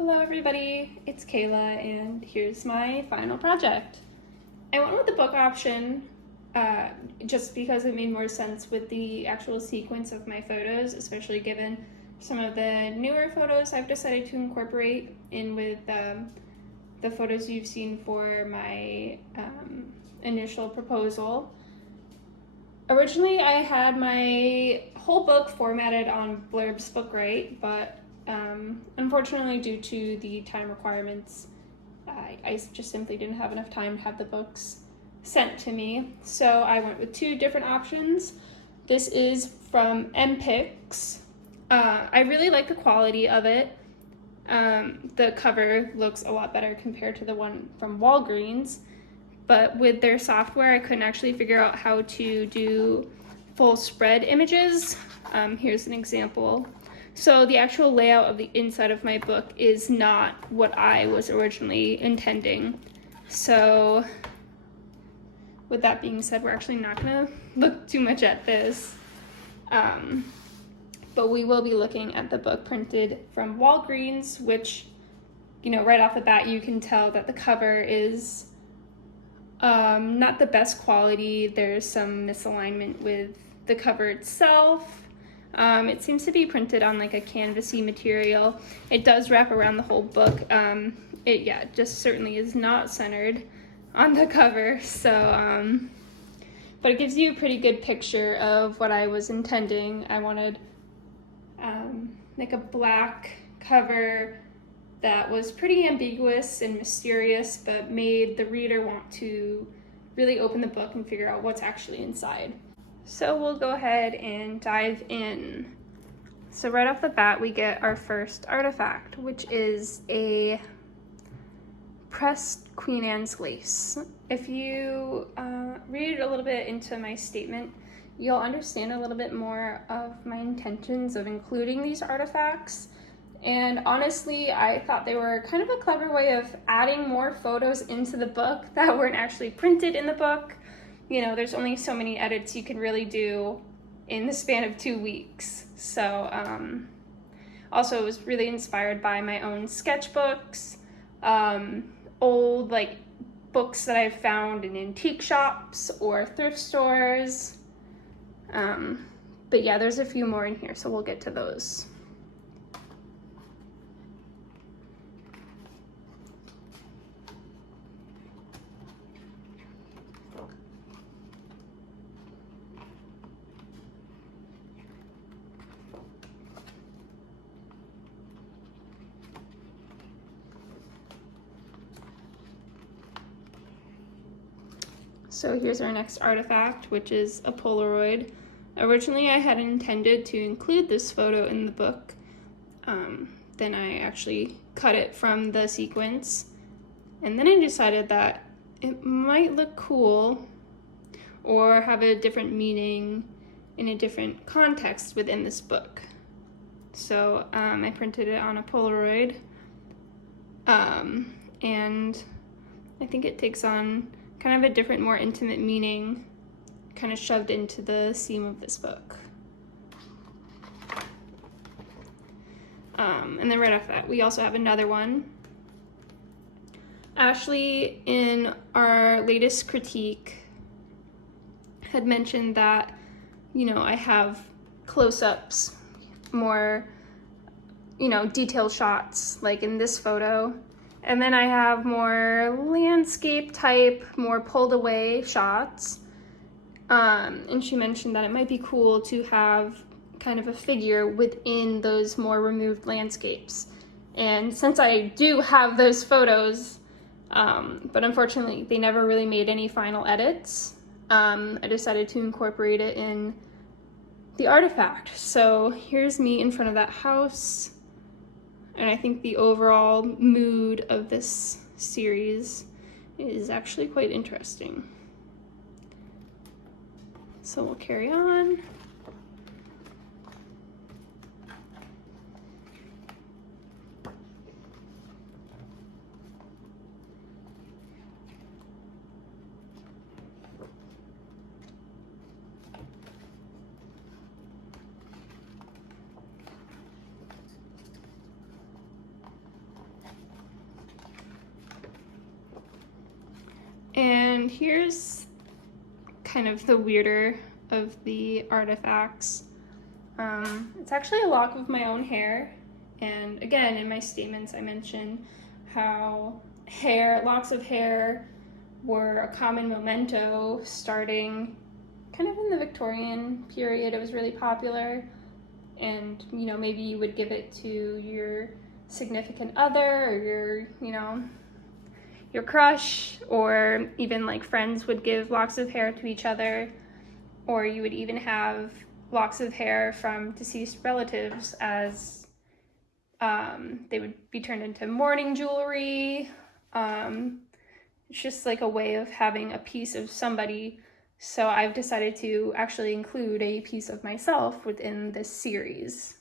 Hello everybody, it's Kayla and here's my final project. I went with the book option just because it made more sense with the actual sequence of my photos, especially given some of the newer photos I've decided to incorporate in with the photos you've seen for my initial proposal. Originally I had my whole book formatted on Blurb's Book Right, but unfortunately, due to the time requirements, I just simply didn't have enough time to have the books sent to me. So I went with two different options. This is from MPix. I really like the quality of it. The cover looks a lot better compared to the one from Walgreens, but with their software, I couldn't actually figure out how to do full spread images. Here's an example. So the actual layout of the inside of my book is not what I was originally intending. So with that being said, we're actually not gonna look too much at this. But we will be looking at the book printed from Walgreens, which, you know, right off the bat, you can tell that the cover is not the best quality. There's some misalignment with the cover itself. It seems to be printed on like a canvasy material. It does wrap around the whole book. It just certainly is not centered on the cover. So, but it gives you a pretty good picture of what I was intending. I wanted like a black cover that was pretty ambiguous and mysterious, but made the reader want to really open the book and figure out what's actually inside. So we'll go ahead and dive in. So right off the bat, we get our first artifact, which is a pressed Queen Anne's lace. If you read a little bit into my statement, you'll understand a little bit more of my intentions of including these artifacts. And honestly, I thought they were kind of a clever way of adding more photos into the book that weren't actually printed in the book. You know, there's only so many edits you can really do in the span of 2 weeks. So also it was really inspired by my own sketchbooks, old like books that I've found in antique shops or thrift stores. But yeah, there's a few more in here, so we'll get to those. So here's our next artifact, which is a Polaroid. Originally, I had intended to include this photo in the book. Then I actually cut it from the sequence. And then I decided that it might look cool or have a different meaning in a different context within this book. So I printed it on a Polaroid. And I think it takes on kind of a different, more intimate meaning kind of shoved into the seam of this book. And then right off that, we also have another one. Ashley, in our latest critique, had mentioned that, you know, I have close-ups, more, you know, detailed shots, like in this photo. And then I have more landscape type, more pulled away shots. And she mentioned that it might be cool to have kind of a figure within those more removed landscapes. And since I do have those photos, but unfortunately they never really made any final edits, I decided to incorporate it in the artifact. So here's me in front of that house. And I think the overall mood of this series is actually quite interesting. So we'll carry on. And here's kind of the weirder of the artifacts. It's actually a lock of my own hair. And again, in my statements, I mentioned how locks of hair were a common memento starting kind of in the Victorian period. It was really popular. And, you know, maybe you would give it to your significant other or your crush, or even like friends would give locks of hair to each other, or you would even have locks of hair from deceased relatives as they would be turned into mourning jewelry. It's just like a way of having a piece of somebody. So I've decided to actually include a piece of myself within this series.